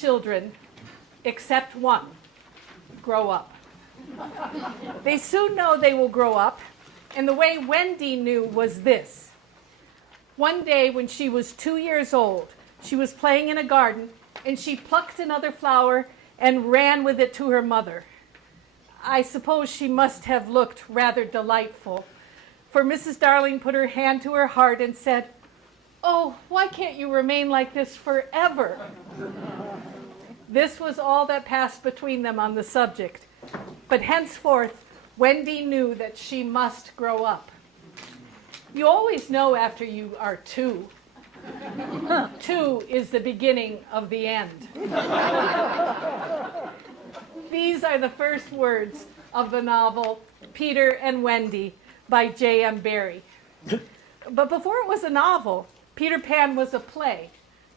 children, except one, grow up. They soon know they will grow up, and the way Wendy knew was this. One day when she was 2 years old, she was playing in a garden, and she plucked another flower and ran with it to her mother. I suppose she must have looked rather delightful, for Mrs. Darling put her hand to her heart and said, "Oh, why can't you remain like this forever?" This was all that passed between them on the subject. But henceforth, Wendy knew that she must grow up. You always know after you are 2. 2 is the beginning of the end. These are the first words of the novel Peter and Wendy by J.M. Barrie. But before it was a novel, Peter Pan was a play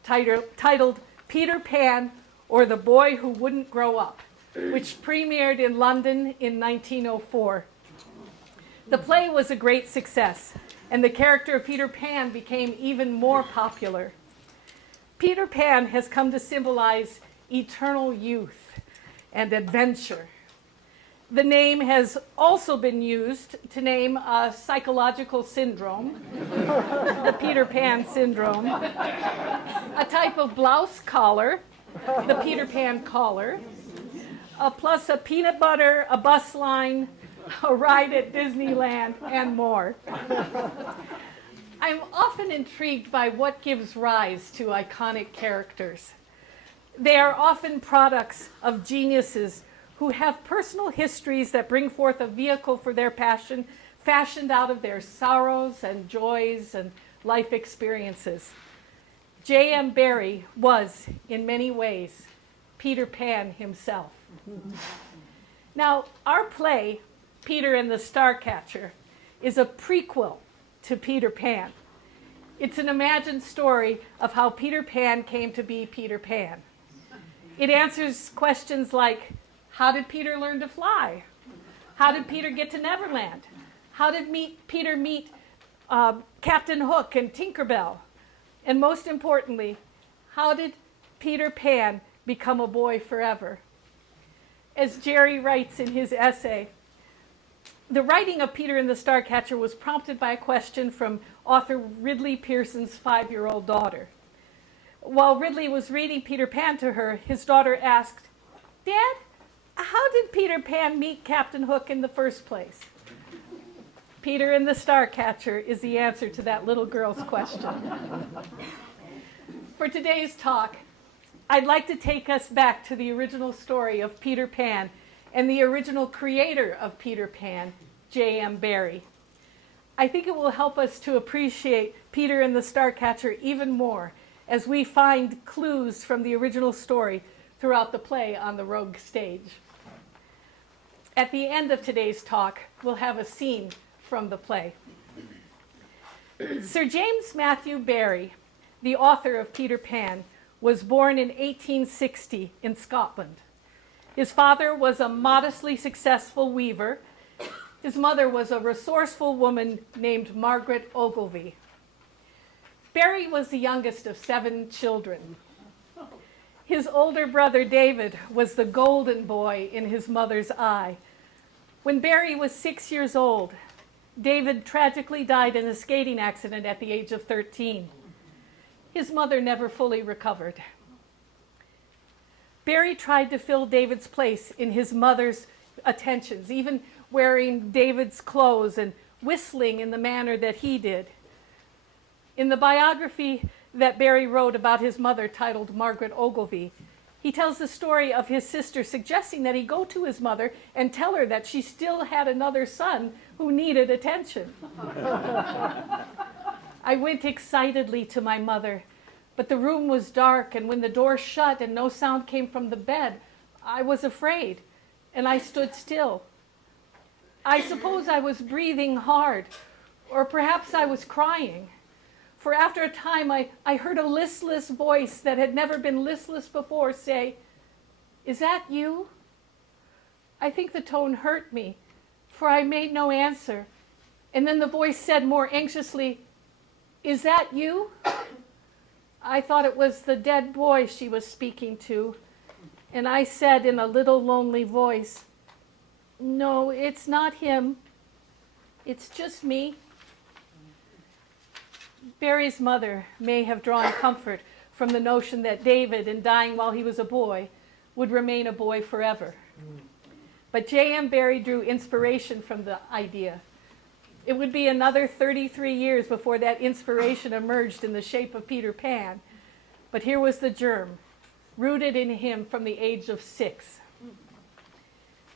titled Peter Pan or the Boy Who Wouldn't Grow Up, which premiered in London in 1904. The play was a great success, and the character of Peter Pan became even more popular. Peter Pan has come to symbolize eternal youth and adventure. The name has also been used to name a psychological syndrome, the Peter Pan syndrome, a type of blouse collar, the Peter Pan collar, plus a peanut butter, a bus line, a ride at Disneyland, and more. I'm often intrigued by what gives rise to iconic characters. They are often products of geniuses who have personal histories that bring forth a vehicle for their passion, fashioned out of their sorrows and joys and life experiences. J.M. Barrie was, in many ways, Peter Pan himself. Now, our play, Peter and the Starcatcher, is a prequel to Peter Pan. It's an imagined story of how Peter Pan came to be Peter Pan. It answers questions like, how did Peter learn to fly? How did Peter get to Neverland? How did Peter meet Captain Hook and Tinkerbell? And most importantly, how did Peter Pan become a boy forever? As Jerry writes in his essay, the writing of Peter and the Starcatcher was prompted by a question from author Ridley Pearson's 5-year-old daughter. While Ridley was reading Peter Pan to her, his daughter asked, "Dad, how did Peter Pan meet Captain Hook in the first place?" Peter and the Starcatcher is the answer to that little girl's question. For today's talk, I'd like to take us back to the original story of Peter Pan and the original creator of Peter Pan, J.M. Barrie. I think it will help us to appreciate Peter and the Starcatcher even more as we find clues from the original story throughout the play on the Rogue stage. At the end of today's talk, we'll have a scene from the play. Sir James Matthew Barrie, the author of Peter Pan, was born in 1860 in Scotland. His father was a modestly successful weaver. His mother was a resourceful woman named Margaret Ogilvy. Barrie was the youngest of 7 children. His older brother David was the golden boy in his mother's eye. When Barrie was 6 years old, David tragically died in a skating accident at the age of 13. His mother never fully recovered. Barrie tried to fill David's place in his mother's attentions, even wearing David's clothes and whistling in the manner that he did. In the biography that Barrie wrote about his mother, titled Margaret Ogilvy, he tells the story of his sister suggesting that he go to his mother and tell her that she still had another son who needed attention. I went excitedly to my mother, but the room was dark, and when the door shut and no sound came from the bed, I was afraid, and I stood still. I suppose I was breathing hard, or perhaps I was crying. For after a time, I heard a listless voice that had never been listless before say, "Is that you?" I think the tone hurt me, for I made no answer. And then the voice said more anxiously, "Is that you?" I thought it was the dead boy she was speaking to, and I said in a little lonely voice, "No, it's not him. It's just me." Barrie's mother may have drawn comfort from the notion that David, in dying while he was a boy, would remain a boy forever. But J.M. Barrie drew inspiration from the idea. It would be another 33 years before that inspiration emerged in the shape of Peter Pan. But here was the germ, rooted in him from the age of 6.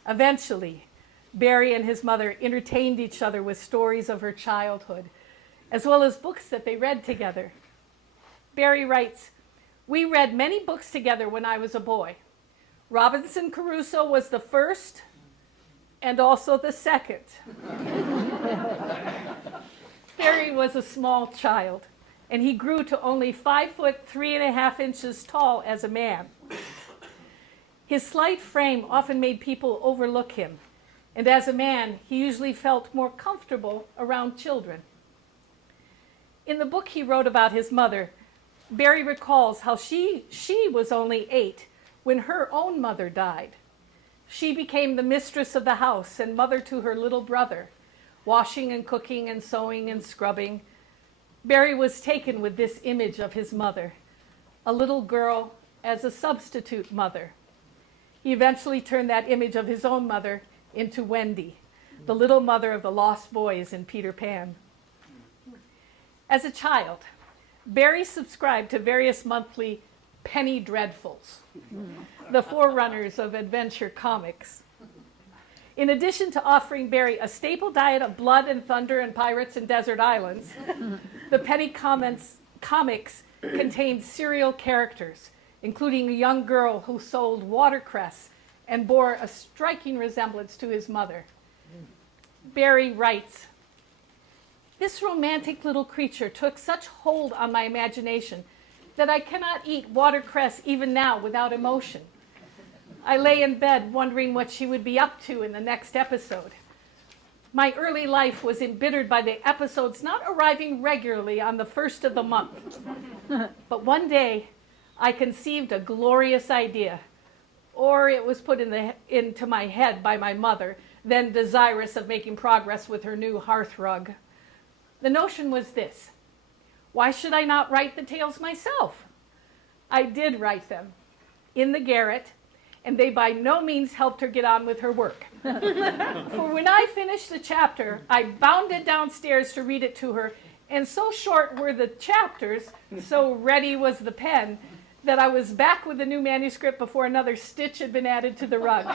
Eventually, Barrie and his mother entertained each other with stories of her childhood, as well as books that they read together. Barrie writes, "We read many books together when I was a boy. Robinson Crusoe was the first and also the second." Barrie was a small child, and he grew to only 5 foot 3.5 inches tall as a man. His slight frame often made people overlook him, and as a man, he usually felt more comfortable around children. In the book he wrote about his mother, Barrie recalls how she was only 8 when her own mother died. She became the mistress of the house and mother to her little brother, washing and cooking and sewing and scrubbing. Barrie was taken with this image of his mother, a little girl as a substitute mother. He eventually turned that image of his own mother into Wendy, the little mother of the lost boys in Peter Pan. As a child, Barrie subscribed to various monthly penny dreadfuls, the forerunners of adventure comics. In addition to offering Barrie a staple diet of blood and thunder and pirates and desert islands, the penny comics contained serial characters, including a young girl who sold watercress and bore a striking resemblance to his mother. Barrie writes, "This romantic little creature took such hold on my imagination that I cannot eat watercress even now without emotion. I lay in bed wondering what she would be up to in the next episode. My early life was embittered by the episodes not arriving regularly on the first of the month. But one day, I conceived a glorious idea, or it was put into my head by my mother, then desirous of making progress with her new hearth rug. The notion was this: why should I not write the tales myself? I did write them in the garret, and they by no means helped her get on with her work. For when I finished the chapter, I bounded downstairs to read it to her, and so short were the chapters, so ready was the pen, that I was back with the new manuscript before another stitch had been added to the rug.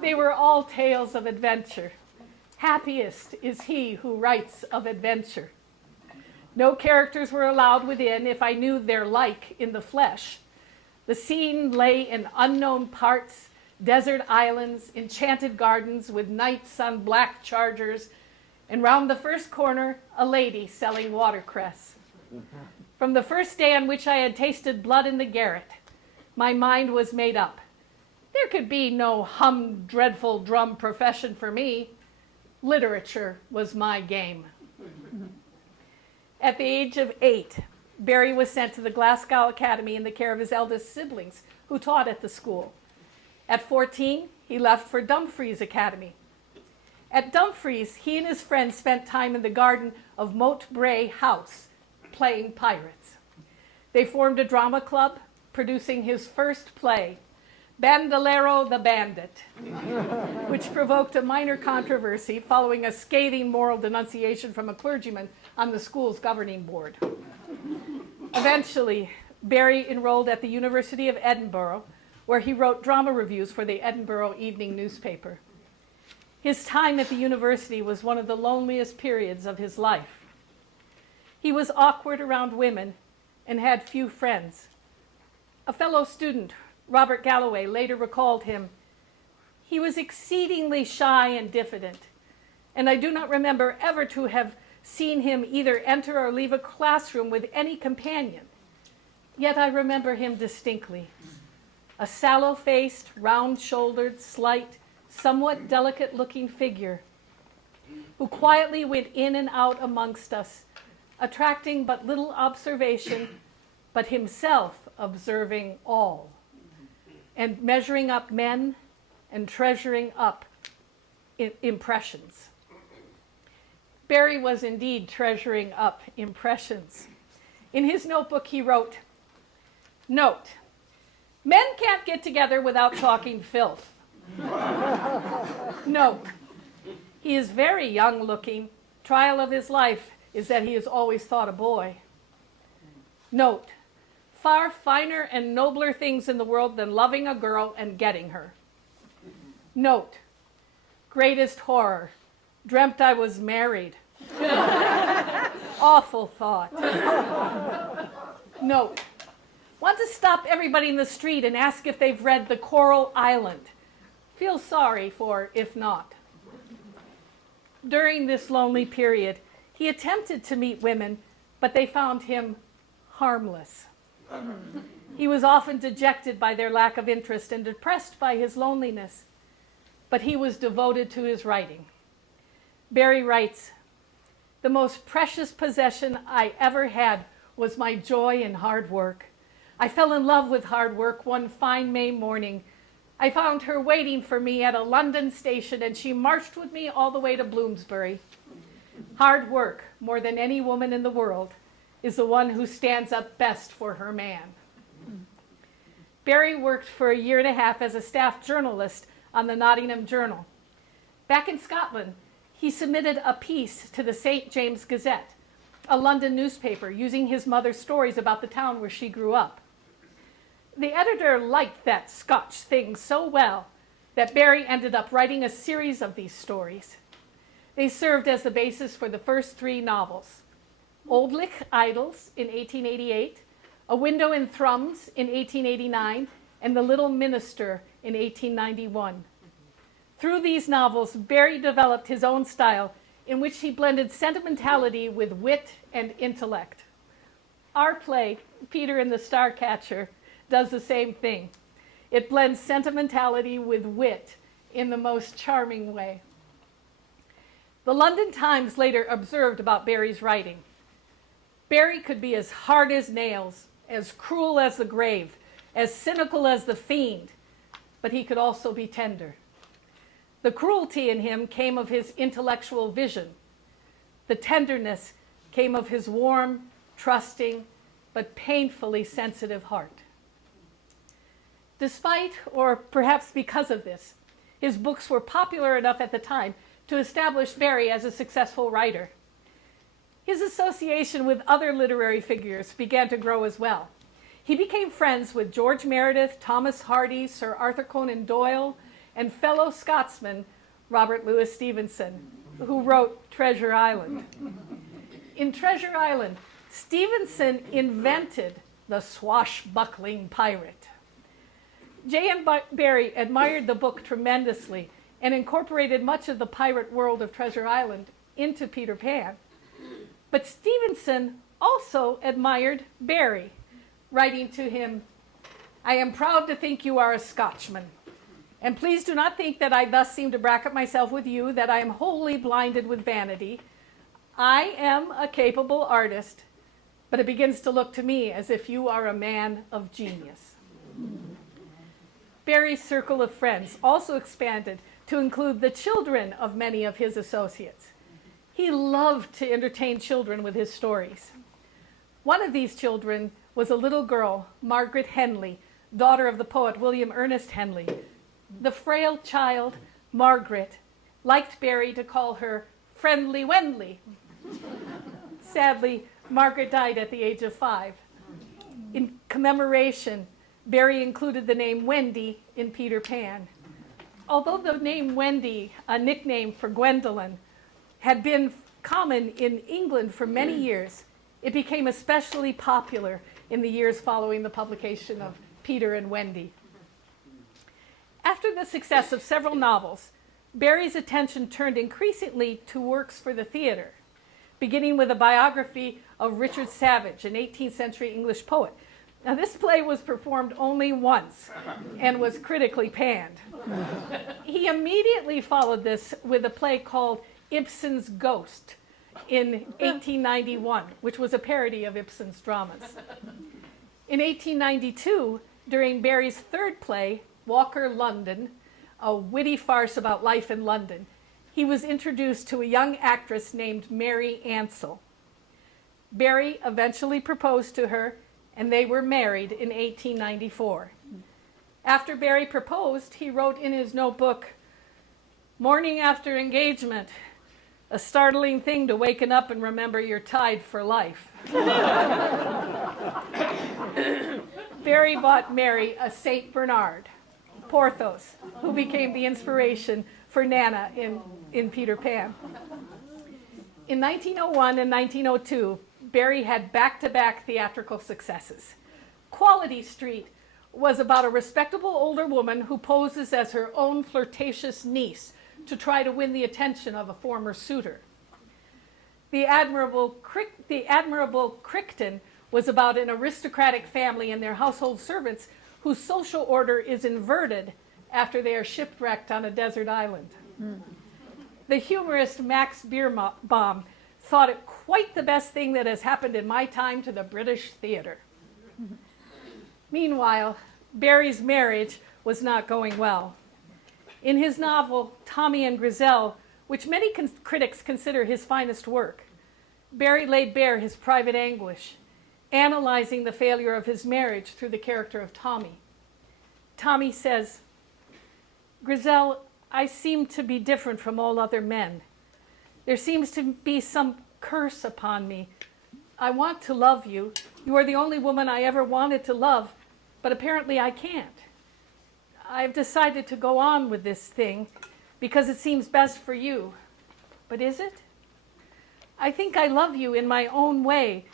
They were all tales of adventure. Happiest is he who writes of adventure. No characters were allowed within if I knew their like in the flesh. The scene lay in unknown parts, desert islands, enchanted gardens with knights on black chargers, and round the first corner, a lady selling watercress. From the first day on which I had tasted blood in the garret, my mind was made up. There could be no dreadful drum profession for me. Literature was my game. At the age of 8, Barrie was sent to the Glasgow Academy in the care of his eldest siblings, who taught at the school. At 14, he left for Dumfries Academy. At Dumfries, he and his friends spent time in the garden of Moat Bray House, playing pirates. They formed a drama club, producing his first play, Bandolero the Bandit, which provoked a minor controversy following a scathing moral denunciation from a clergyman on the school's governing board. Eventually, Barrie enrolled at the University of Edinburgh, where he wrote drama reviews for the Edinburgh Evening newspaper. His time at the university was one of the loneliest periods of his life. He was awkward around women and had few friends. A fellow student, Robert Galloway, later recalled him. He was exceedingly shy and diffident, and I do not remember ever to have seen him either enter or leave a classroom with any companion. Yet I remember him distinctly. A sallow-faced, round-shouldered, slight, somewhat delicate-looking figure who quietly went in and out amongst us, attracting but little observation but himself observing all, and measuring up men and treasuring up impressions. Barrie was indeed treasuring up impressions. In his notebook, he wrote, "Note, men can't get together without talking filth." Note, he is very young looking. Trial of his life is that he has always thought a boy. Note, far finer and nobler things in the world than loving a girl and getting her. Note, greatest horror, dreamt I was married. Awful thought. Note, want to stop everybody in the street and ask if they've read The Coral Island. Feel sorry for if not. During this lonely period, he attempted to meet women, but they found him harmless. He was often dejected by their lack of interest and depressed by his loneliness, but he was devoted to his writing. Barrie writes, "The most precious possession I ever had was my joy in hard work. I fell in love with hard work one fine May morning. I found her waiting for me at a London station, and she marched with me all the way to Bloomsbury. Hard work, more than any woman in the world, is the one who stands up best for her man." Barrie worked for a year and a half as a staff journalist on the Nottingham Journal. Back in Scotland, he submitted a piece to the St. James Gazette, a London newspaper, using his mother's stories about the town where she grew up. The editor liked that Scotch thing so well that Barrie ended up writing a series of these stories. They served as the basis for the first 3 novels: Old Lick Idylls in 1888, A Window in Thrums in 1889, and The Little Minister in 1891. Through these novels, Barrie developed his own style in which he blended sentimentality with wit and intellect. Our play, Peter and the Starcatcher, does the same thing. It blends sentimentality with wit in the most charming way. The London Times later observed about Barrie's writing, "Barrie could be as hard as nails, as cruel as the grave, as cynical as the fiend, but he could also be tender. The cruelty in him came of his intellectual vision. The tenderness came of his warm, trusting, but painfully sensitive heart." Despite, or perhaps because of this, his books were popular enough at the time to establish Barrie as a successful writer. His association with other literary figures began to grow as well. He became friends with George Meredith, Thomas Hardy, Sir Arthur Conan Doyle, and fellow Scotsman Robert Louis Stevenson, who wrote Treasure Island. In Treasure Island, Stevenson invented the swashbuckling pirate. J.M. Barrie admired the book tremendously and incorporated much of the pirate world of Treasure Island into Peter Pan. But Stevenson also admired Barrie, writing to him, "I am proud to think you are a Scotchman. And please do not think that I thus seem to bracket myself with you, that I am wholly blinded with vanity. I am a capable artist, but it begins to look to me as if you are a man of genius." Barrie's circle of friends also expanded to include the children of many of his associates. He loved to entertain children with his stories. One of these children was a little girl, Margaret Henley, daughter of the poet William Ernest Henley. The frail child, Margaret, liked Barrie to call her Friendly Wendley. Sadly, Margaret died at the age of 5. In commemoration, Barrie included the name Wendy in Peter Pan. Although the name Wendy, a nickname for Gwendolyn, had been common in England for many years, it became especially popular in the years following the publication of Peter and Wendy. After the success of several novels, Barrie's attention turned increasingly to works for the theater, beginning with a biography of Richard Savage, an 18th century English poet. Now, this play was performed only once and was critically panned. He immediately followed this with a play called Ibsen's Ghost in 1891, which was a parody of Ibsen's dramas. In 1892, during Barrie's third play, Walker London, a witty farce about life in London, he was introduced to a young actress named Mary Ansell. Barrie eventually proposed to her, and they were married in 1894. After Barrie proposed, he wrote in his notebook, "Morning after engagement, a startling thing to waken up and remember you're tied for life." Barrie bought Mary a St. Bernard, Porthos, who became the inspiration for Nana in Peter Pan. In 1901 and 1902, Barrie had back-to-back theatrical successes. Quality Street was about a respectable older woman who poses as her own flirtatious niece to try to win the attention of a former suitor. The Admirable Crichton was about an aristocratic family and their household servants whose social order is inverted after they are shipwrecked on a desert island. The humorist Max Beerbohm thought it quite the best thing that has happened in my time to the British theater. Meanwhile, Barrie's marriage was not going well. In his novel, Tommy and Griselle, which many critics consider his finest work, Barrie laid bare his private anguish, analyzing the failure of his marriage through the character of Tommy. Tommy says, "Griselle, I seem to be different from all other men. There seems to be some curse upon me. I want to love you. You are the only woman I ever wanted to love, but apparently I can't. I've decided to go on with this thing because it seems best for you. But is it? I think I love you in my own way,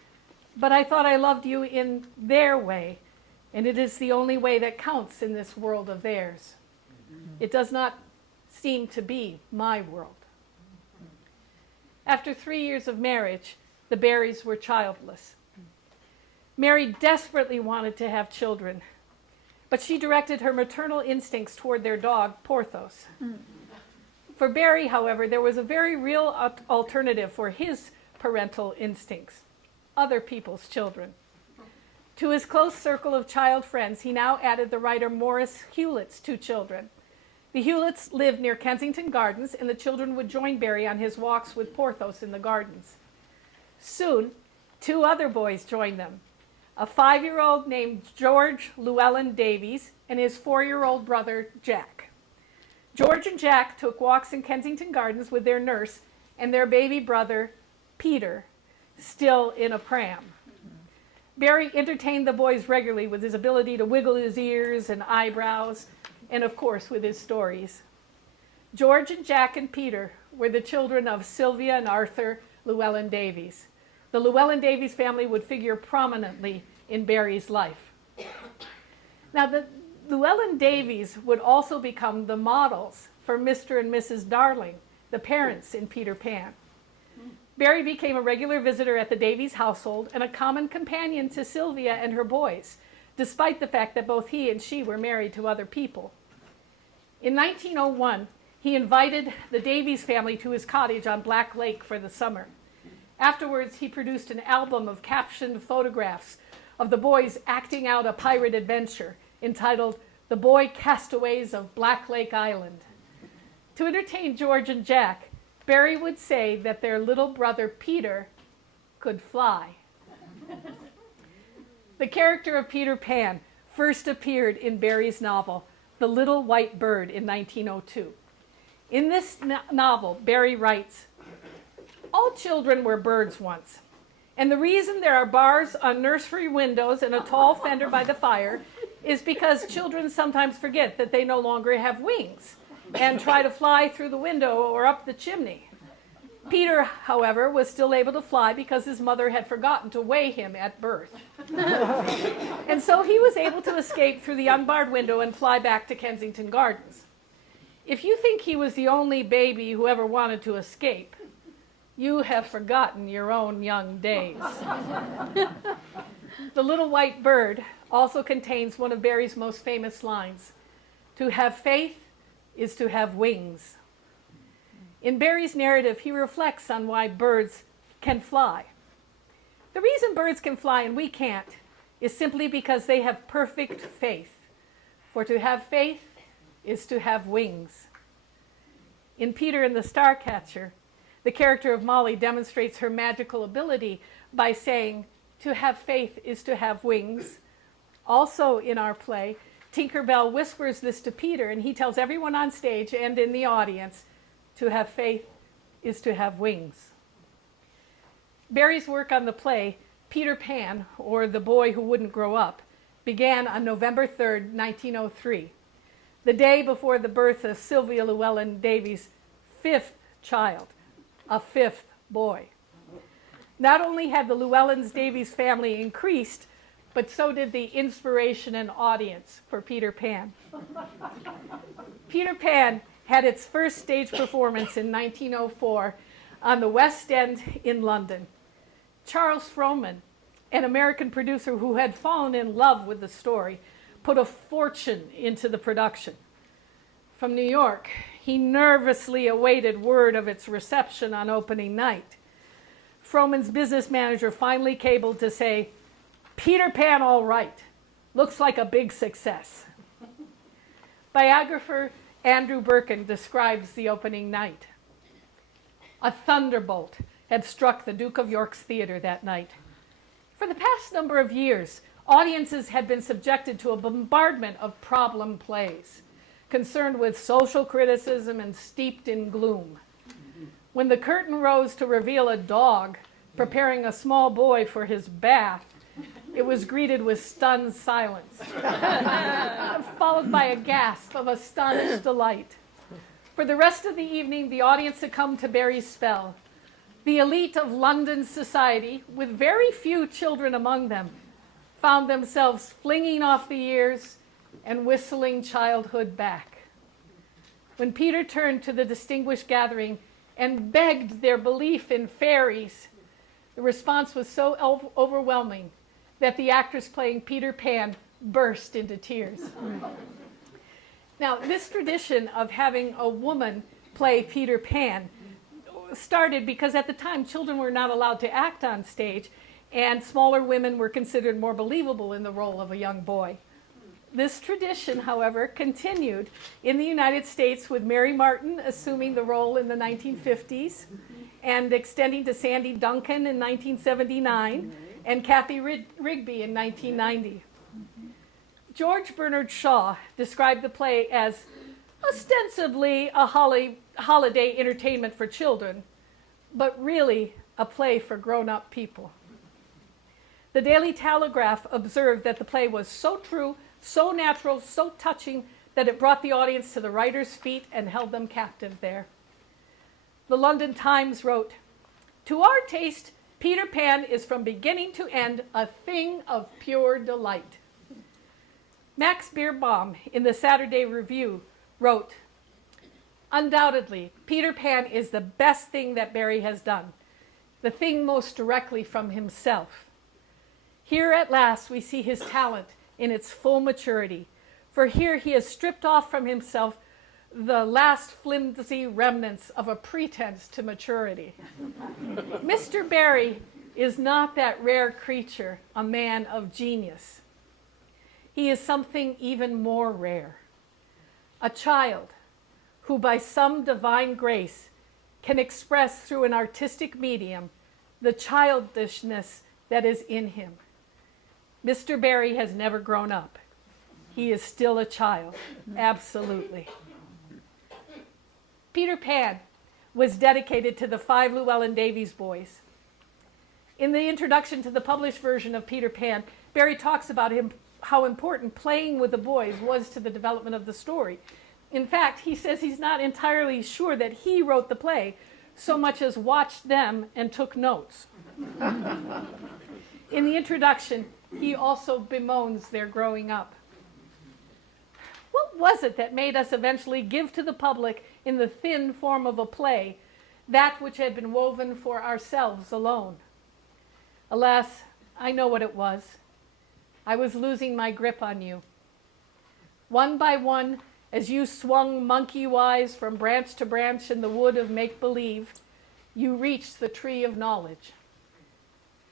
but I thought I loved you in their way, and it is the only way that counts in this world of theirs. It does not seem to be my world." After 3 years of marriage, the Barries were childless. Mary desperately wanted to have children, but she directed her maternal instincts toward their dog, Porthos. For Barrie, however, there was a very real alternative for his parental instincts: other people's children. To his close circle of child friends, he now added the writer Maurice Hewlett's 2 children. The Hewletts lived near Kensington Gardens, and the children would join Barrie on his walks with Porthos in the gardens. Soon, 2 other boys joined them: a 5-year-old named George Llewellyn Davies and his 4-year-old brother, Jack. George and Jack took walks in Kensington Gardens with their nurse and their baby brother, Peter, still in a pram. Barrie entertained the boys regularly with his ability to wiggle his ears and eyebrows, and of course with his stories. George and Jack and Peter were the children of Sylvia and Arthur Llewellyn Davies. The Llewellyn Davies family would figure prominently in Barrie's life. Now, the Llewellyn Davies would also become the models for Mr. and Mrs. Darling, the parents in Peter Pan. Barrie became a regular visitor at the Davies household and a common companion to Sylvia and her boys, despite the fact that both he and she were married to other people. In 1901, he invited the Davies family to his cottage on Black Lake for the summer. Afterwards, he produced an album of captioned photographs of the boys acting out a pirate adventure entitled "The Boy Castaways of Black Lake Island." To entertain George and Jack, Barrie would say that their little brother Peter could fly. The character of Peter Pan first appeared in Barrie's novel, The Little White Bird, in 1902. In this novel, Barrie writes, "All children were birds once, and the reason there are bars on nursery windows and a tall fender by the fire is because children sometimes forget that they no longer have wings and try to fly through the window or up the chimney. Peter, however, was still able to fly because his mother had forgotten to weigh him at birth. And so he was able to escape through the unbarred window and fly back to Kensington Gardens. If you think he was the only baby who ever wanted to escape, you have forgotten your own young days." The Little White Bird also contains one of Barrie's most famous lines: "To have faith is to have wings." In Barrie's narrative, he reflects on why birds can fly. The reason birds can fly and we can't is simply because they have perfect faith. For to have faith is to have wings. In Peter and the Starcatcher, the character of Molly demonstrates her magical ability by saying, to have faith is to have wings. Also in our play, Tinkerbell whispers this to Peter, and he tells everyone on stage and in the audience, to have faith is to have wings. Barrie's work on the play, Peter Pan, or The Boy Who Wouldn't Grow Up, began on November 3rd, 1903, the day before the birth of Sylvia Llewellyn Davies' fifth child, a fifth boy. Not only had the Llewellyn Davies family increased, but so did the inspiration and audience for Peter Pan. Peter Pan had its first stage performance in 1904 on the West End in London. Charles Frohman, an American producer who had fallen in love with the story, put a fortune into the production. From New York, he nervously awaited word of its reception on opening night. Frohman's business manager finally cabled to say, "Peter Pan all right. Looks like a big success." Biographer Andrew Birkin describes the opening night. A thunderbolt had struck the Duke of York's theater that night. For the past number of years, audiences had been subjected to a bombardment of problem plays, concerned with social criticism and steeped in gloom. When the curtain rose to reveal a dog preparing a small boy for his bath, it was greeted with stunned silence, followed by a gasp of astonished delight. For the rest of the evening, the audience succumbed to Barrie's spell. The elite of London society, with very few children among them, found themselves flinging off the years and whistling childhood back. When Peter turned to the distinguished gathering and begged their belief in fairies, the response was so overwhelming that the actress playing Peter Pan burst into tears. Now, this tradition of having a woman play Peter Pan started because at the time children were not allowed to act on stage, and smaller women were considered more believable in the role of a young boy. This tradition, however, continued in the United States with Mary Martin assuming the role in the 1950s and extending to Sandy Duncan in 1979 and Kathy Rigby in 1990. George Bernard Shaw described the play as ostensibly a holiday entertainment for children, but really a play for grown-up people. The Daily Telegraph observed that the play was so true, so natural, so touching, that it brought the audience to the writer's feet and held them captive there. The London Times wrote, "To our taste, Peter Pan is from beginning to end a thing of pure delight." Max Beerbohm in the Saturday Review wrote, "Undoubtedly, Peter Pan is the best thing that Barrie has done, the thing most directly from himself. Here at last we see his talent in its full maturity, for here he has stripped off from himself the last flimsy remnants of a pretense to maturity. Mr. Barrie is not that rare creature, a man of genius. He is something even more rare, a child who by some divine grace can express through an artistic medium the childishness that is in him. Mr. Barrie has never grown up. He is still a child, absolutely." Peter Pan was dedicated to the 5 Llewellyn Davies boys. In the introduction to the published version of Peter Pan, Barrie talks about how important playing with the boys was to the development of the story. In fact, he says he's not entirely sure that he wrote the play so much as watched them and took notes. In the introduction, he also bemoans their growing up. What was it that made us eventually give to the public in the thin form of a play that which had been woven for ourselves alone? Alas, I know what it was. I was losing my grip on you. One by one, as you swung monkey-wise from branch to branch in the wood of make-believe, you reached the tree of knowledge.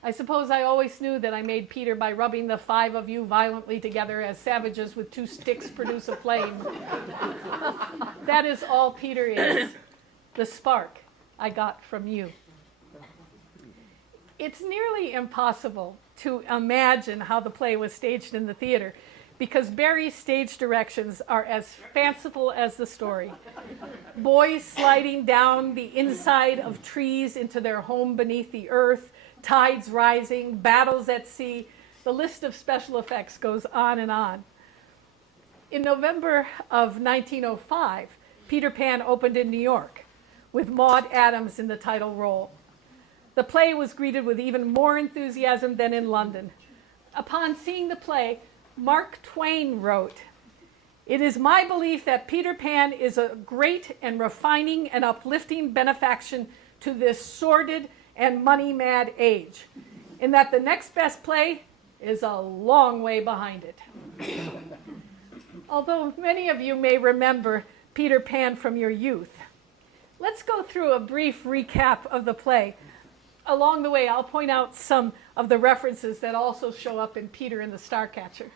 I suppose I always knew that I made Peter by rubbing the 5 of you violently together as savages with 2 sticks produce a flame. That is all Peter is, the spark I got from you. It's nearly impossible to imagine how the play was staged in the theater because Barrie's stage directions are as fanciful as the story. Boys sliding down the inside of trees into their home beneath the earth, tides rising, battles at sea. The list of special effects goes on and on. In November of 1905, Peter Pan opened in New York with Maude Adams in the title role. The play was greeted with even more enthusiasm than in London. Upon seeing the play, Mark Twain wrote, "It is my belief that Peter Pan is a great and refining and uplifting benefaction to this sordid and money-mad age, and that the next best play is a long way behind it." Although many of you may remember Peter Pan from your youth, let's go through a brief recap of the play. Along the way, I'll point out some of the references that also show up in Peter and the Starcatcher.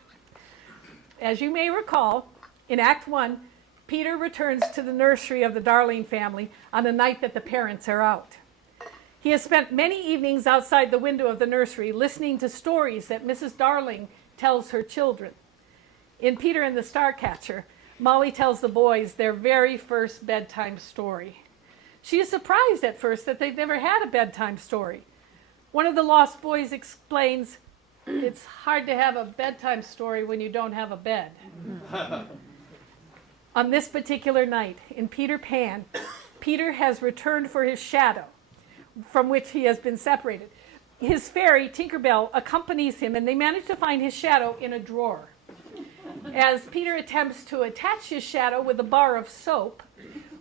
As you may recall, in Act 1, Peter returns to the nursery of the Darling family on the night that the parents are out. He has spent many evenings outside the window of the nursery listening to stories that Mrs. Darling tells her children. In Peter and the Starcatcher, Molly tells the boys their very first bedtime story. She is surprised at first that they've never had a bedtime story. One of the lost boys explains, "It's hard to have a bedtime story when you don't have a bed." On this particular night, in Peter Pan, Peter has returned for his shadow, from which he has been separated. His fairy, Tinkerbell, accompanies him, and they manage to find his shadow in a drawer. As Peter attempts to attach his shadow with a bar of soap,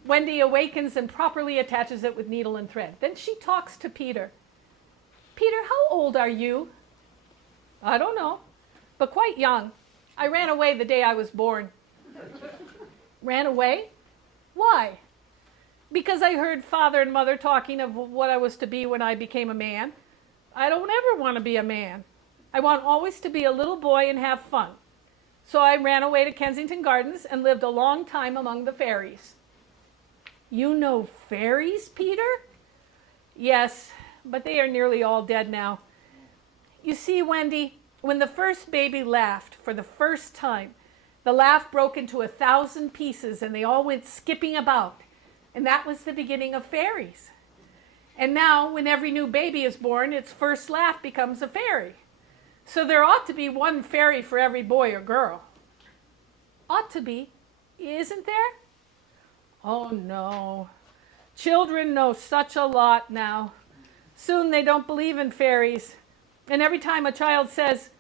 Wendy awakens and properly attaches it with needle and thread. Then she talks to Peter. "Peter, how old are you?" "I don't know, but quite young. I ran away the day I was born." "Ran away? Why?" "Because I heard Father and Mother talking of what I was to be when I became a man. I don't ever want to be a man. I want always to be a little boy and have fun. So I ran away to Kensington Gardens and lived a long time among the fairies." "You know fairies, Peter?" "Yes, but they are nearly all dead now. You see, Wendy, when the first baby laughed for the first time, the laugh broke into 1,000 pieces and they all went skipping about. And that was the beginning of fairies. And now, when every new baby is born, its first laugh becomes a fairy. So there ought to be one fairy for every boy or girl." "Ought to be, isn't there?" "Oh, no. Children know such a lot now. Soon they don't believe in fairies. And every time a child says,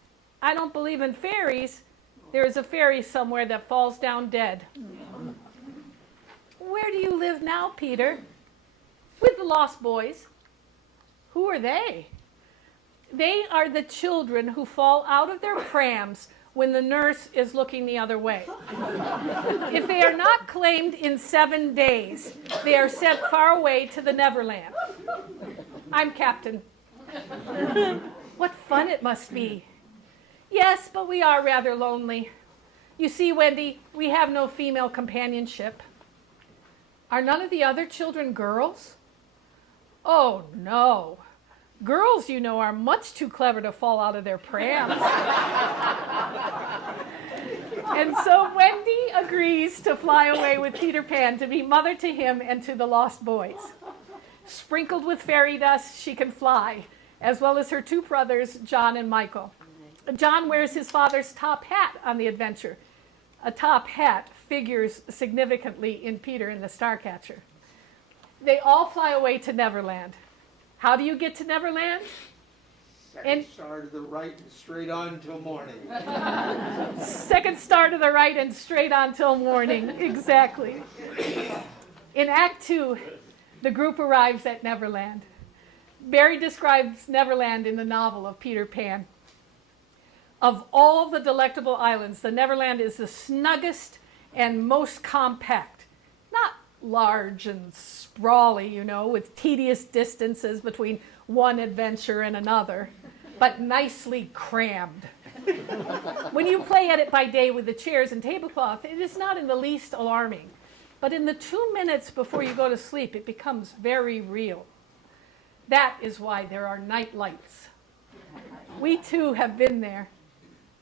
'I don't believe in fairies,' there is a fairy somewhere that falls down dead." "Where do you live now, Peter?" "With the lost boys." "Who are they?" "They are the children who fall out of their prams when the nurse is looking the other way. If they are not claimed in 7 days, they are sent far away to the Neverland. I'm captain." "What fun it must be." "Yes, but we are rather lonely. You see, Wendy, we have no female companionship." "Are none of the other children girls?" "Oh, no. Girls, you know, are much too clever to fall out of their prams." And so Wendy agrees to fly away with Peter Pan to be mother to him and to the lost boys. Sprinkled with fairy dust, she can fly, as well as her 2 brothers, John and Michael. John wears his father's top hat on the adventure. A top hat figures significantly in Peter and the Starcatcher. They all fly away to Neverland. How do you get to Neverland? Second star to the right and straight on till morning. Second star to the right and straight on till morning. Exactly. In Act 2, the group arrives at Neverland. Barrie describes Neverland in the novel of Peter Pan. Of all the delectable islands, the Neverland is the snuggest and most compact. Not large and sprawly, you know, with tedious distances between one adventure and another. but nicely crammed. When you play at it by day with the chairs and tablecloth, it is not in the least alarming. But in the 2 minutes before you go to sleep, it becomes very real. That is why there are night lights. We too have been there.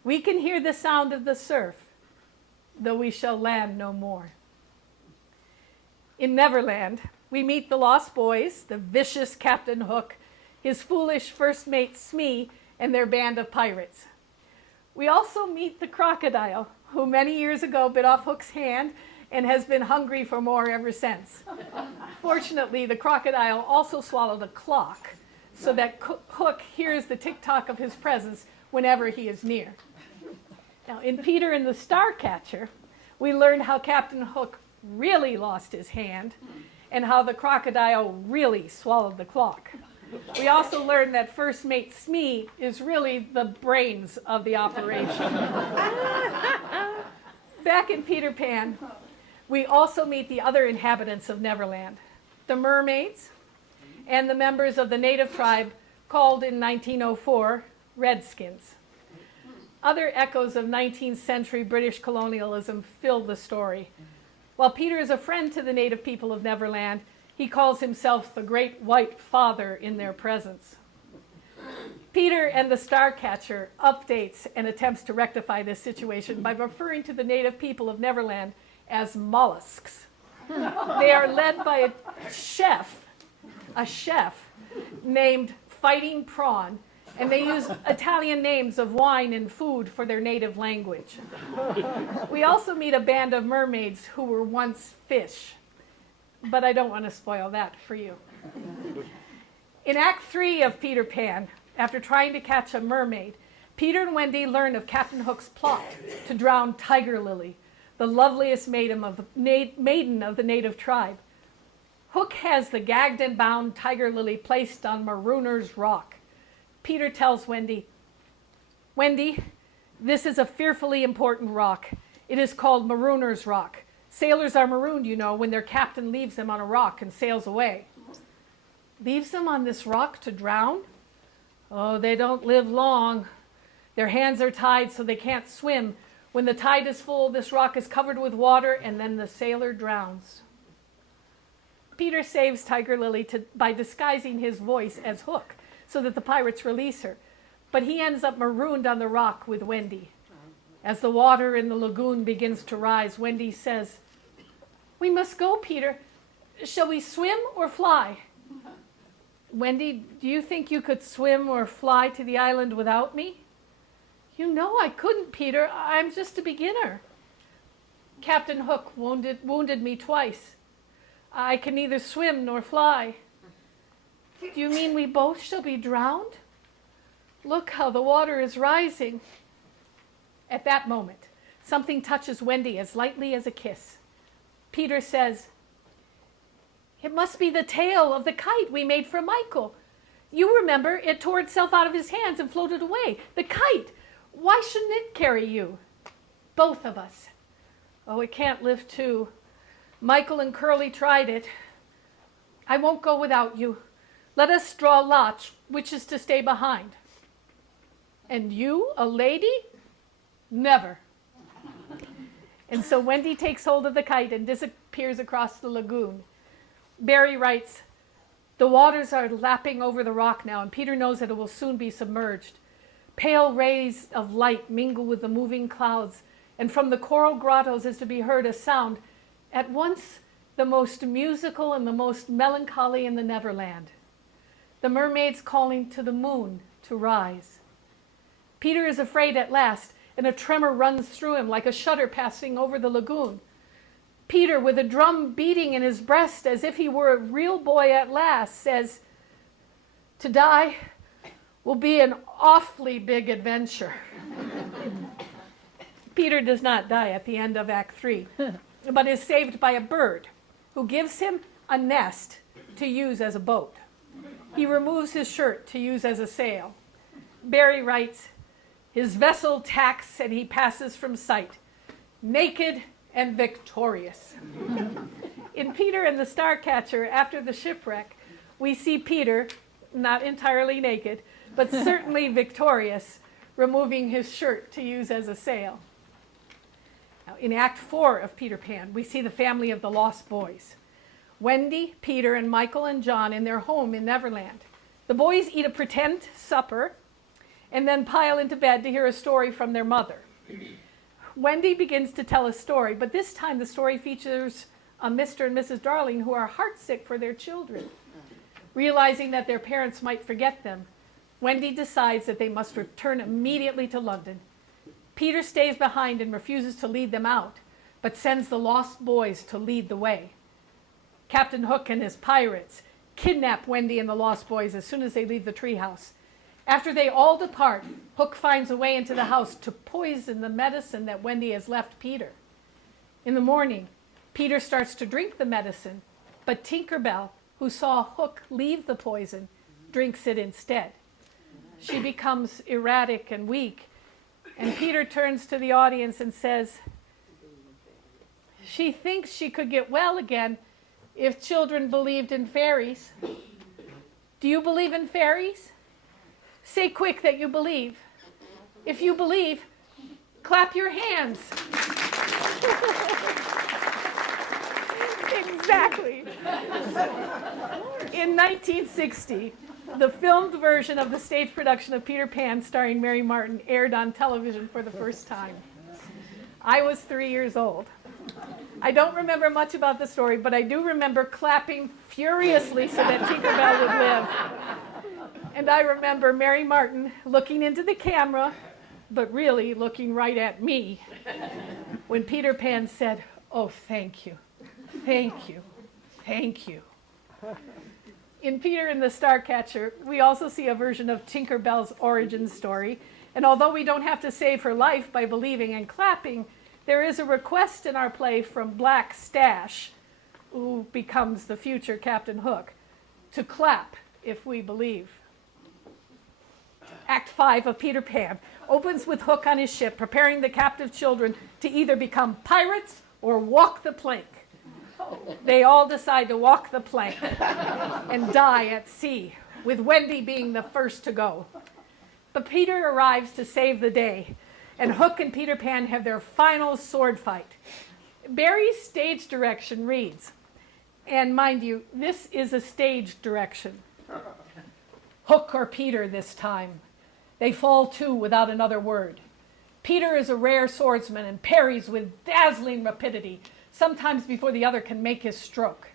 We can hear the sound of the surf, though we shall land no more. In Neverland, we meet the Lost Boys, the vicious Captain Hook, his foolish first mate Smee, and their band of pirates. We also meet the crocodile, who many years ago bit off Hook's hand and has been hungry for more ever since. Fortunately, the crocodile also swallowed a clock, so that Hook hears the tick-tock of his presence whenever he is near. Now, in Peter and the Starcatcher, we learn how Captain Hook really lost his hand and how the crocodile really swallowed the clock. We also learn that first mate Smee is really the brains of the operation. Back in Peter Pan, we also meet the other inhabitants of Neverland, the mermaids and the members of the native tribe called in 1904 Redskins. Other echoes of 19th century British colonialism fill the story. While Peter is a friend to the native people of Neverland, he calls himself the Great White Father in their presence. Peter and the Starcatcher updates and attempts to rectify this situation by referring to the native people of Neverland as mollusks. They are led by a chef named Fighting Prawn, and they use Italian names of wine and food for their native language. We also meet a band of mermaids who were once fish, but I don't want to spoil that for you. In Act 3 of Peter Pan, after trying to catch a mermaid, Peter and Wendy learn of Captain Hook's plot to drown Tiger Lily, the loveliest maiden of the native tribe. Hook has the gagged and bound Tiger Lily placed on Marooner's Rock. Peter tells Wendy, "Wendy, this is a fearfully important rock. It is called Marooner's Rock. Sailors are marooned, you know, when their captain leaves them on a rock and sails away." "Leaves them on this rock to drown?" "Oh, they don't live long. Their hands are tied so they can't swim. When the tide is full, this rock is covered with water, and then the sailor drowns." Peter saves Tiger Lily by disguising his voice as Hook so that the pirates release her. But he ends up marooned on the rock with Wendy. As the water in the lagoon begins to rise, Wendy says, "We must go, Peter. Shall we swim or fly?" "Wendy, do you think you could swim or fly to the island without me?" "You know I couldn't, Peter. I'm just a beginner." "Captain Hook wounded me twice. I can neither swim nor fly." "Do you mean we both shall be drowned? Look how the water is rising." At that moment, something touches Wendy as lightly as a kiss. Peter says, "It must be the tail of the kite we made for Michael. You remember, it tore itself out of his hands and floated away. The kite! Why shouldn't it carry you?" "Both of us." "Oh, it can't lift two. Michael and Curly tried it." "I won't go without you. Let us draw lots, which is to stay behind." "And you, a lady?" "Never." And so Wendy takes hold of the kite and disappears across the lagoon. Barrie writes, "The waters are lapping over the rock now, and Peter knows that it will soon be submerged. Pale rays of light mingle with the moving clouds, and from the coral grottos is to be heard a sound at once the most musical and the most melancholy in the Neverland. The mermaids calling to the moon to rise. Peter is afraid at last, and a tremor runs through him like a shudder passing over the lagoon. Peter, with a drum beating in his breast as if he were a real boy at last, says, "To die will be an awfully big adventure." Peter does not die at the end of Act 3, but is saved by a bird who gives him a nest to use as a boat. He removes his shirt to use as a sail. Barrie writes, "His vessel tacks and he passes from sight, naked and victorious." In Peter and the Starcatcher, after the shipwreck, we see Peter, not entirely naked, but certainly victorious, removing his shirt to use as a sail. Now, in Act 4 of Peter Pan, we see the family of the Lost Boys. Wendy, Peter, and Michael and John in their home in Neverland. The boys eat a pretend supper and then pile into bed to hear a story from their mother. Wendy begins to tell a story, but this time the story features a Mr. and Mrs. Darling who are heartsick for their children. Realizing that their parents might forget them, Wendy decides that they must return immediately to London. Peter stays behind and refuses to lead them out, but sends the Lost Boys to lead the way. Captain Hook and his pirates kidnap Wendy and the Lost Boys as soon as they leave the treehouse. After they all depart, Hook finds a way into the house to poison the medicine that Wendy has left Peter. In the morning, Peter starts to drink the medicine, but Tinkerbell, who saw Hook leave the poison, drinks it instead. She becomes erratic and weak, and Peter turns to the audience and says, "She thinks she could get well again if children believed in fairies. Do you believe in fairies? Say quick that you believe. If you believe, clap your hands." Exactly. In 1960, the filmed version of the stage production of Peter Pan starring Mary Martin aired on television for the first time. I was 3 years old. I don't remember much about the story, but I do remember clapping furiously so that Tinkerbell would live. And I remember Mary Martin looking into the camera, but really looking right at me, when Peter Pan said, "Oh, thank you, thank you, thank you." In Peter and the Starcatcher, we also see a version of Tinkerbell's origin story, and although we don't have to save her life by believing and clapping, there is a request in our play from Black Stash, who becomes the future Captain Hook, to clap if we believe. Act 5 of Peter Pan opens with Hook on his ship, preparing the captive children to either become pirates or walk the plank. They all decide to walk the plank and die at sea, with Wendy being the first to go. But Peter arrives to save the day, and Hook and Peter Pan have their final sword fight. Barrie's stage direction reads, and mind you, this is a stage direction, "Hook or Peter this time. They fall to without another word. Peter is a rare swordsman and parries with dazzling rapidity, sometimes before the other can make his stroke.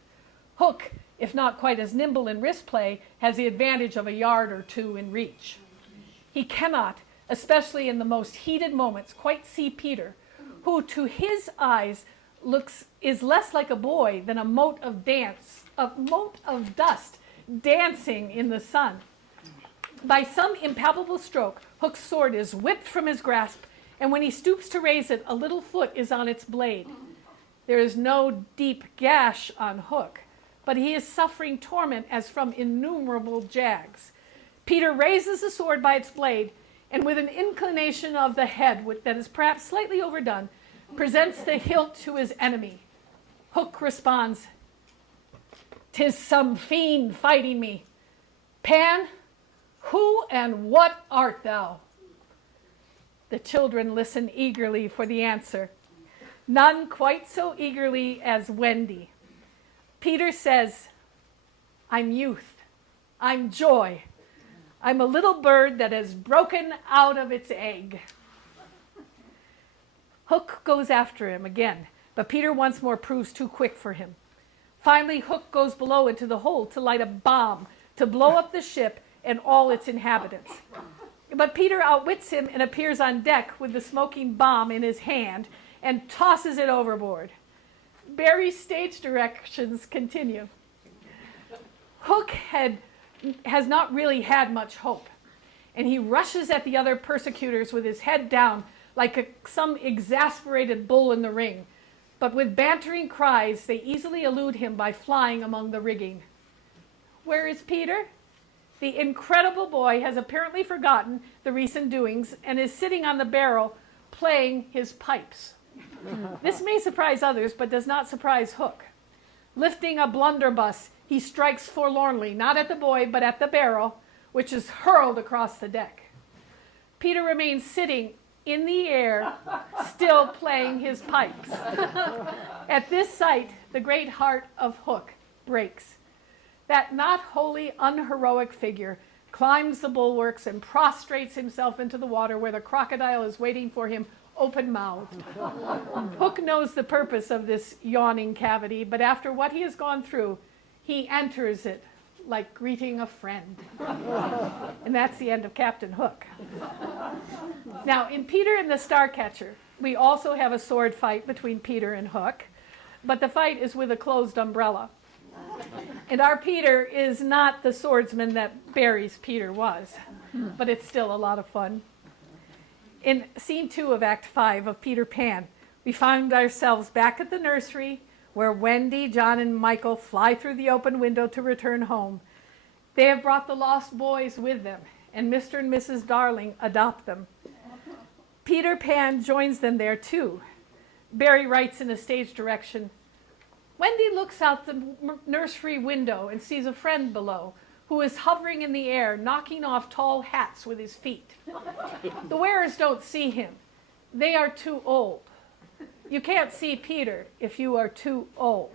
Hook, if not quite as nimble in wrist play, has the advantage of a yard or two in reach. He cannot, especially in the most heated moments, quite see Peter, who to his eyes is less like a boy than a mote of dust dancing in the sun. By some impalpable stroke, Hook's sword is whipped from his grasp, and when he stoops to raise it, a little foot is on its blade. There is no deep gash on Hook, but he is suffering torment as from innumerable jags. Peter raises the sword by its blade, and with an inclination of the head that is perhaps slightly overdone, presents the hilt to his enemy. Hook responds, "'Tis some fiend fighting me. Pan, who and what art thou?" The children listen eagerly for the answer. None quite so eagerly as Wendy. Peter says, "I'm youth. I'm joy. I'm a little bird that has broken out of its egg." Hook goes after him again, but Peter once more proves too quick for him. Finally, Hook goes below into the hold to light a bomb to blow up the ship and all its inhabitants. But Peter outwits him and appears on deck with the smoking bomb in his hand and tosses it overboard. Barrie's stage directions continue. Hook has not really had much hope, and he rushes at the other persecutors with his head down like some exasperated bull in the ring. But with bantering cries, they easily elude him by flying among the rigging. Where is Peter? The incredible boy has apparently forgotten the recent doings and is sitting on the barrel playing his pipes. This may surprise others, but does not surprise Hook. Lifting a blunderbuss, he strikes forlornly, not at the boy, but at the barrel, which is hurled across the deck. Peter remains sitting in the air, still playing his pipes. At this sight, the great heart of Hook breaks. That not wholly unheroic figure climbs the bulwarks and prostrates himself into the water where the crocodile is waiting for him open-mouthed. Hook knows the purpose of this yawning cavity, but after what he has gone through, he enters it like greeting a friend. And that's the end of Captain Hook. Now, in Peter and the Starcatcher, we also have a sword fight between Peter and Hook, but the fight is with a closed umbrella. And our Peter is not the swordsman that Barrie's Peter was, but it's still a lot of fun. In scene 2 of Act 5 of Peter Pan, we find ourselves back at the nursery where Wendy, John, and Michael fly through the open window to return home. They have brought the lost boys with them, and Mr. and Mrs. Darling adopt them. Peter Pan joins them there too. Barrie writes in a stage direction, Wendy looks out the nursery window and sees a friend below who is hovering in the air, knocking off tall hats with his feet. The wearers don't see him. They are too old. You can't see Peter if you are too old.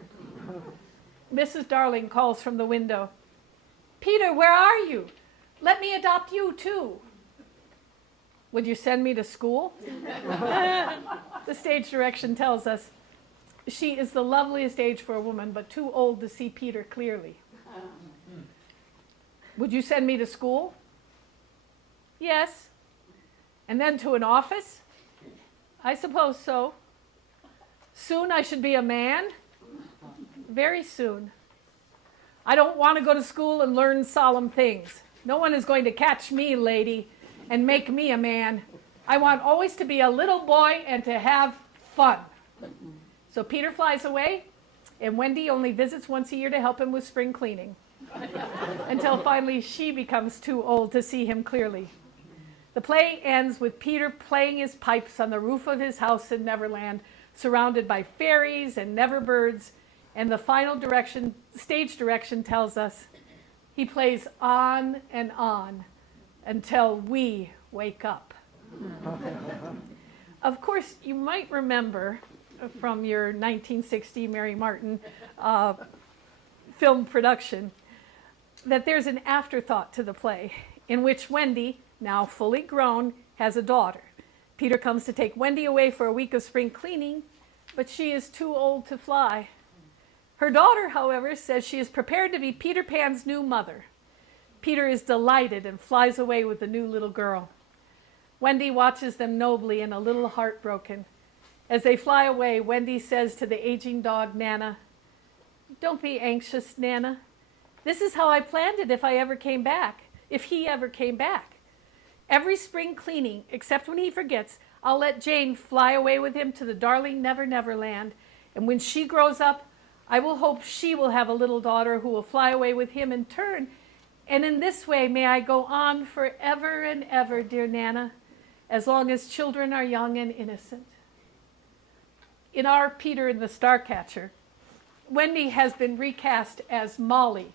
Mrs. Darling calls from the window, Peter, where are you? Let me adopt you too. Would you send me to school? The stage direction tells us, she is the loveliest age for a woman, but too old to see Peter clearly. Would you send me to school? Yes. And then to an office? I suppose so. Soon I should be a man? Very soon. I don't want to go to school and learn solemn things. No one is going to catch me, lady, and make me a man. I want always to be a little boy and to have fun. So Peter flies away, and Wendy only visits once a year to help him with spring cleaning, until finally she becomes too old to see him clearly. The play ends with Peter playing his pipes on the roof of his house in Neverland, surrounded by fairies and neverbirds, and the final stage direction tells us he plays on and on until we wake up. Of course, you might remember from your 1960 Mary Martin film production that there's an afterthought to the play in which Wendy, now fully grown, has a daughter. Peter comes to take Wendy away for a week of spring cleaning, but she is too old to fly. Her daughter, however, says she is prepared to be Peter Pan's new mother. Peter is delighted and flies away with the new little girl. Wendy watches them nobly and a little heartbroken. As they fly away, Wendy says to the aging dog, Nana, "Don't be anxious, Nana. This is how I planned it if he ever came back. Every spring cleaning, except when he forgets, I'll let Jane fly away with him to the darling Never Never Land. And when she grows up, I will hope she will have a little daughter who will fly away with him in turn. And in this way may I go on forever and ever, dear Nana, as long as children are young and innocent." In our Peter and the Starcatcher, Wendy has been recast as Molly,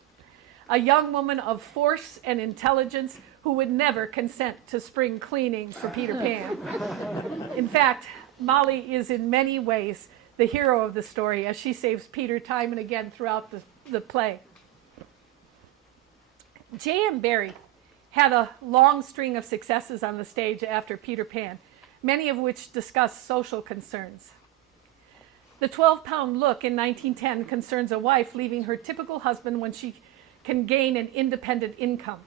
a young woman of force and intelligence who would never consent to spring cleaning for Peter Pan. In fact, Molly is in many ways the hero of the story as she saves Peter time and again throughout the play. J.M. Barrie had a long string of successes on the stage after Peter Pan, many of which discuss social concerns. The 12-Pound Look in 1910 concerns a wife leaving her typical husband when she can gain an independent income.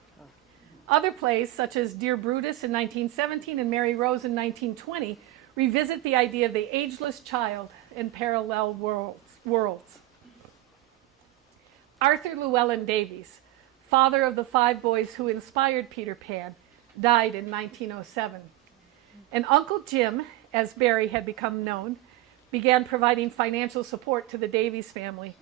Other plays, such as Dear Brutus in 1917 and Mary Rose in 1920, revisit the idea of the ageless child in parallel worlds. Arthur Llewellyn Davies, father of the 5 boys who inspired Peter Pan, died in 1907. And Uncle Jim, as Barrie had become known, began providing financial support to the Davies family.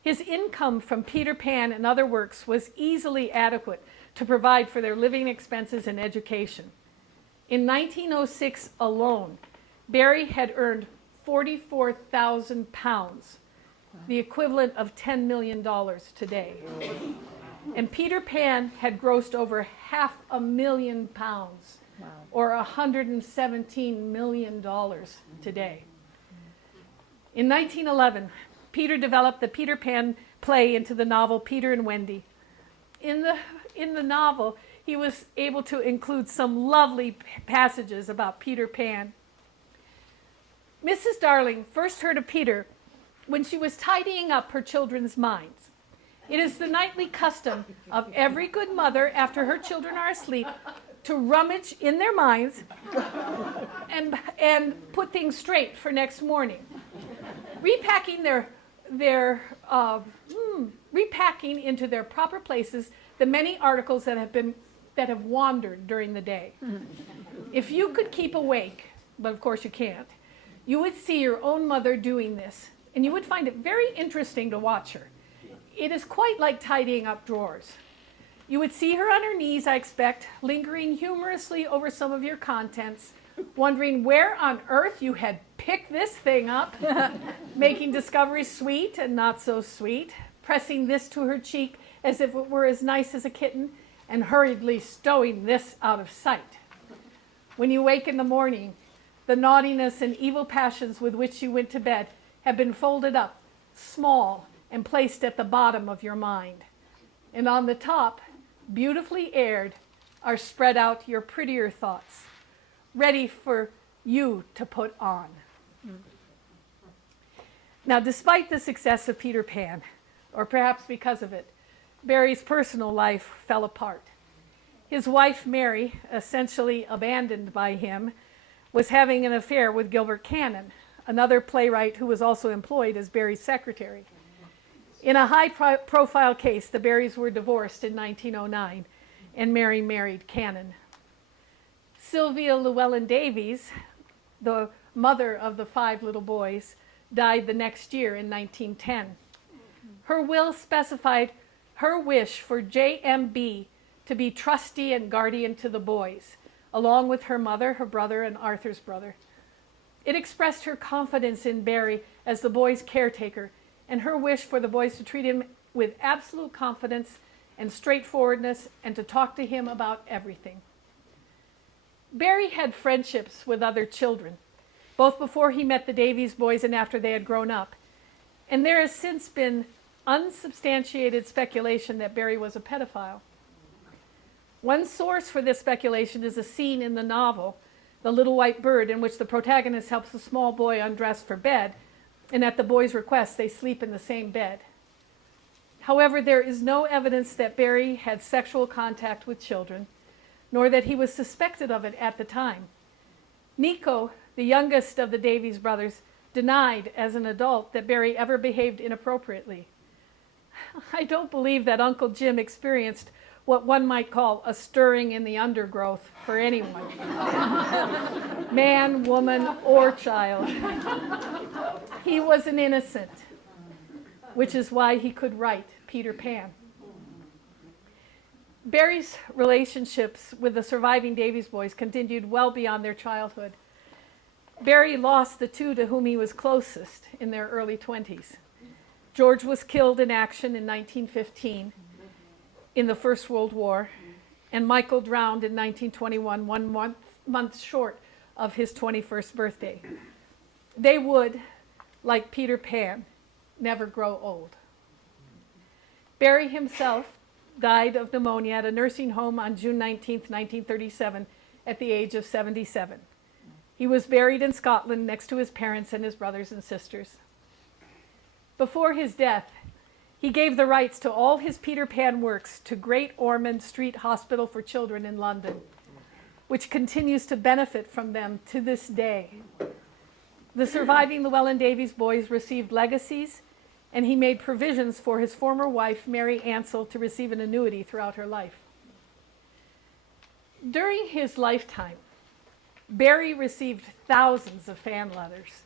His income from Peter Pan and other works was easily adequate to provide for their living expenses and education. In 1906 alone, Barrie had earned £44,000, the equivalent of $10 million today. And Peter Pan had grossed over £500,000, or $117 million today. In 1911, Peter developed the Peter Pan play into the novel Peter and Wendy. In the novel, he was able to include some lovely passages about Peter Pan. Mrs. Darling first heard of Peter when she was tidying up her children's minds. It is the nightly custom of every good mother, after her children are asleep, to rummage in their minds and put things straight for next morning. Repacking repacking into their proper places the many articles that have wandered during the day. If you could keep awake, but of course you can't, you would see your own mother doing this, and you would find it very interesting to watch her. It is quite like tidying up drawers. You would see her on her knees, I expect, lingering humorously over some of your contents, wondering where on earth you had picked this thing up, making discoveries sweet and not so sweet, pressing this to her cheek as if it were as nice as a kitten, and hurriedly stowing this out of sight. When you wake in the morning, the naughtiness and evil passions with which you went to bed have been folded up, small, and placed at the bottom of your mind. And on the top, beautifully aired, are spread out your prettier thoughts, ready for you to put on. Now, despite the success of Peter Pan, or perhaps because of it, Barrie's personal life fell apart. His wife, Mary, essentially abandoned by him, was having an affair with Gilbert Cannon, another playwright who was also employed as Barrie's secretary. In a high-profile case, the Barries were divorced in 1909, and Mary married Cannon. Sylvia Llewellyn Davies, the mother of the 5 little boys, died the next year in 1910. Her will specified her wish for J.M.B. to be trustee and guardian to the boys, along with her mother, her brother, and Arthur's brother. It expressed her confidence in Barrie as the boys' caretaker, and her wish for the boys to treat him with absolute confidence and straightforwardness, and to talk to him about everything. Barrie had friendships with other children, both before he met the Davies boys and after they had grown up, and there has since been unsubstantiated speculation that Barrie was a pedophile. One source for this speculation is a scene in the novel, The Little White Bird, in which the protagonist helps a small boy undress for bed, and at the boy's request, they sleep in the same bed. However, there is no evidence that Barrie had sexual contact with children, nor that he was suspected of it at the time. Nico, the youngest of the Davies brothers, denied as an adult that Barrie ever behaved inappropriately. I don't believe that Uncle Jim experienced what one might call a stirring in the undergrowth for anyone, man, woman, or child. He was an innocent, which is why he could write Peter Pan. Barrie's relationships with the surviving Davies boys continued well beyond their childhood. Barrie lost the 2 to whom he was closest in their early 20s. George was killed in action in 1915 in the First World War, and Michael drowned in 1921, 1 month short of his 21st birthday. They would, like Peter Pan, never grow old. Barrie himself died of pneumonia at a nursing home on June 19, 1937, at the age of 77. He was buried in Scotland next to his parents and his brothers and sisters. Before his death, he gave the rights to all his Peter Pan works to Great Ormond Street Hospital for Children in London, which continues to benefit from them to this day. The surviving Llewellyn Davies boys received legacies, and he made provisions for his former wife, Mary Ansell, to receive an annuity throughout her life. During his lifetime, Barrie received thousands of fan letters,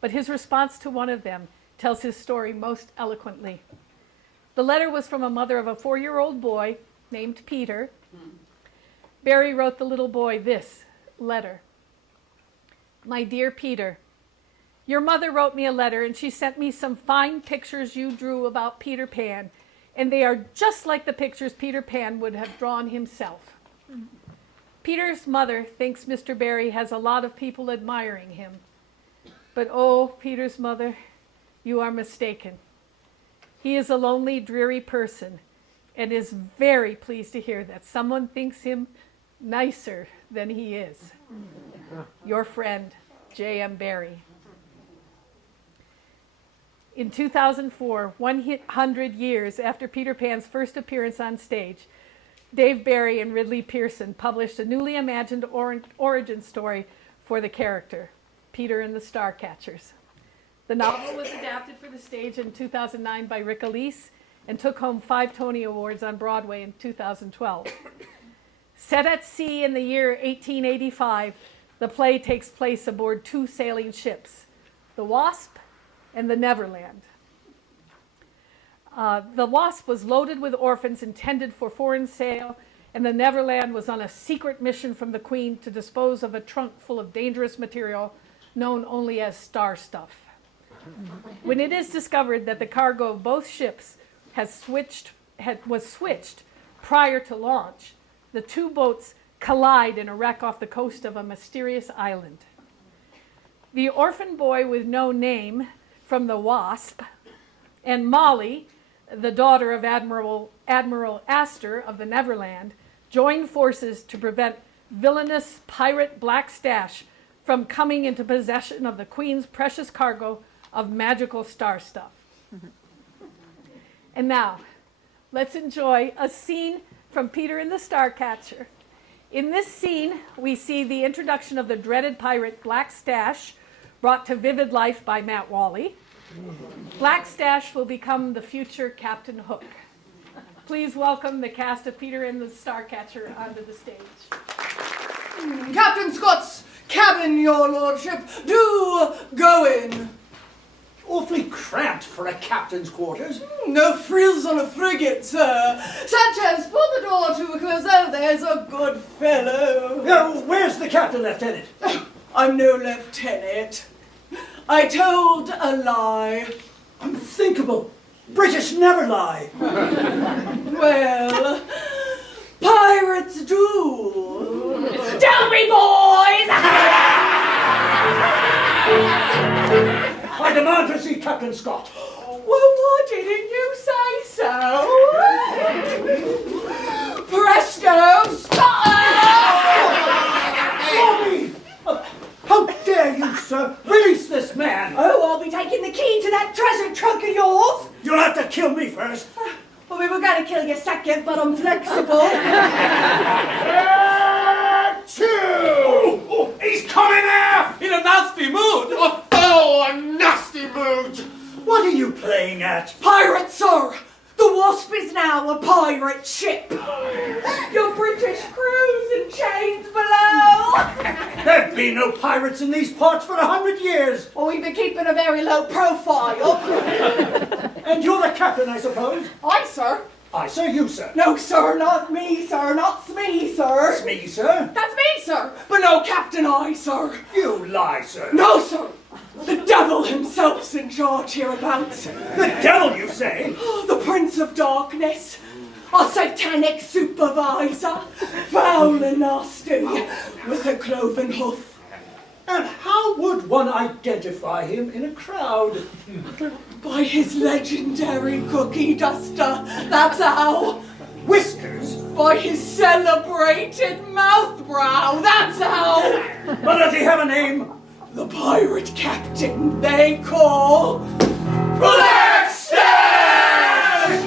but his response to one of them tells his story most eloquently. The letter was from a mother of a 4-year-old boy named Peter. Barrie wrote the little boy this letter. My dear Peter, your mother wrote me a letter and she sent me some fine pictures you drew about Peter Pan and they are just like the pictures Peter Pan would have drawn himself. Peter's mother thinks Mr. Barrie has a lot of people admiring him. But oh, Peter's mother, you are mistaken. He is a lonely, dreary person and is very pleased to hear that someone thinks him nicer than he is. Your friend, J.M. Barrie. In 2004, 100 years after Peter Pan's first appearance on stage, Dave Barrie and Ridley Pearson published a newly imagined origin story for the character, Peter and the Starcatchers. The novel was adapted for the stage in 2009 by Rick Elise and took home 5 Tony Awards on Broadway in 2012. Set at sea in the year 1885, the play takes place aboard 2 sailing ships, the Wasp and the Neverland. The Wasp was loaded with orphans intended for foreign sale, and the Neverland was on a secret mission from the Queen to dispose of a trunk full of dangerous material known only as star stuff. When it is discovered that the cargo of both ships was switched prior to launch, the 2 boats collide in a wreck off the coast of a mysterious island. The orphan boy with no name from the Wasp and Molly, the daughter of Admiral Astor of the Neverland, joined forces to prevent villainous pirate Black Stash from coming into possession of the Queen's precious cargo of magical star stuff. And now, let's enjoy a scene from Peter and the Starcatcher. In this scene, we see the introduction of the dreaded pirate Black Stash, brought to vivid life by Matt Wally. Black Stash will become the future Captain Hook. Please welcome the cast of Peter and the Starcatcher onto the stage. Captain Scott's cabin, your lordship. Do go in. Awfully cramped for a captain's quarters. No frills on a frigate, sir. Sanchez, pull the door to a close. Oh, there's a good fellow. Now, where's the captain, Lieutenant? I'm no lieutenant. I told a lie. Unthinkable. British never lie. Well, pirates do. Tell me, boys! I demand to see Captain Scott. Well, why didn't you say so? Presto, Scott! Bobby! How dare you, sir? Release this man! Oh, I'll be taking the key to that treasure trunk of yours. You'll have to kill me first. Well, we were going to kill you second, but I'm flexible. Oh, he's coming aft! In a nasty mood! A foul and nasty mood! What are you playing at? Pirate, sir! The Wasp is now a pirate ship. Your British crew's in chains below. There've been no pirates in these parts for 100 years. Well, we've been keeping a very low profile. And you're the captain, I suppose? Aye, sir. I say you, sir. No, sir, not me, sir, not Smee, sir. It's me, sir. That's me, sir. But no Captain I, sir. You lie, sir. No, sir. The devil himself's in charge hereabouts. The devil, you say? The Prince of Darkness. A satanic supervisor. Foul and nasty. With a cloven hoof. And how would one identify him in a crowd? By his legendary cookie duster. That's how. Whiskers? By his celebrated mouth brow. That's how. But does he have a name? The pirate captain they call Black Stash!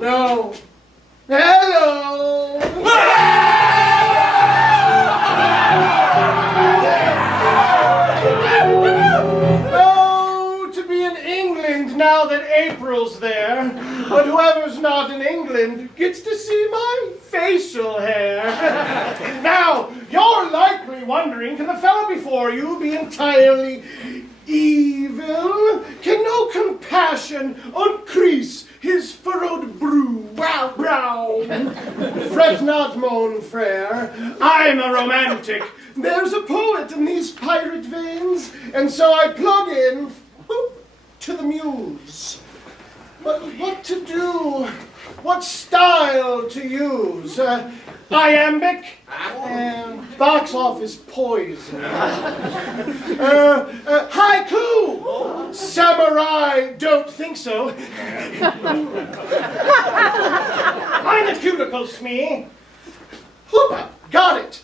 No. Hello. Oh, to be in England now that that April's there, but whoever's not in England gets to see my facial hair. Now, you're likely wondering, can the fellow before you be entirely evil? Can no compassion uncrease his furrowed brow? Fret not, mon frere, I'm a romantic. There's a poet in these pirate veins, and so I plug in to the muse. But what to do? What style to use? Iambic? Box office poison. Haiku? Samurai don't think so. Mind the cuticles, Smee. Hoopa, got it.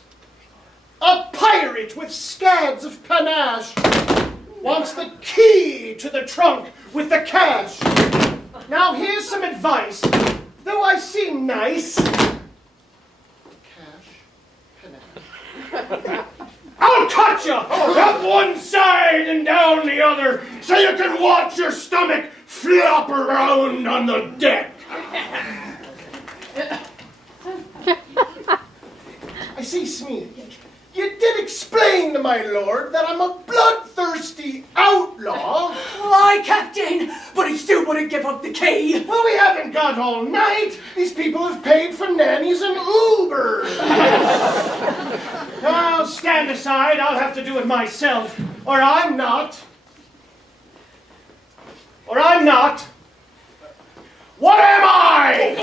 A pirate with scads of panache wants the key to the trunk with the cash. Now here's some advice, though I seem nice. Cash, panache. I'll cut you up one side and down the other so you can watch your stomach flop around on the deck. I see, Smee. You did explain to my lord that I'm a bloodthirsty outlaw. Aye, Captain, but he still wouldn't give up the key. Well, we haven't got all night. These people have paid for nannies and Ubers. Now, stand aside. I'll have to do it myself. Or I'm not. What am I?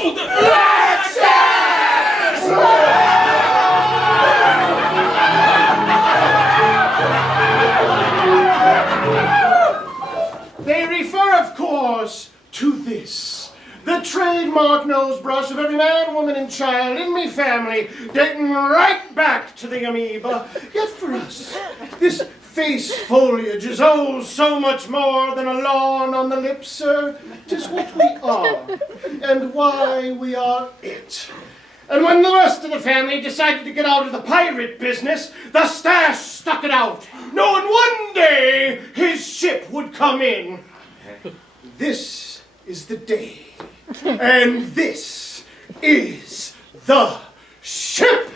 They refer, of course, to this. The trademark nose brush of every man, woman, and child in me family, dating right back to the amoeba. Yet for us, this face foliage is oh so much more than a lawn on the lips, sir. 'Tis what we are, and why we are it. And when the rest of the family decided to get out of the pirate business, the Stash stuck it out, knowing one day his ship would come in. This is the day, and this is the ship.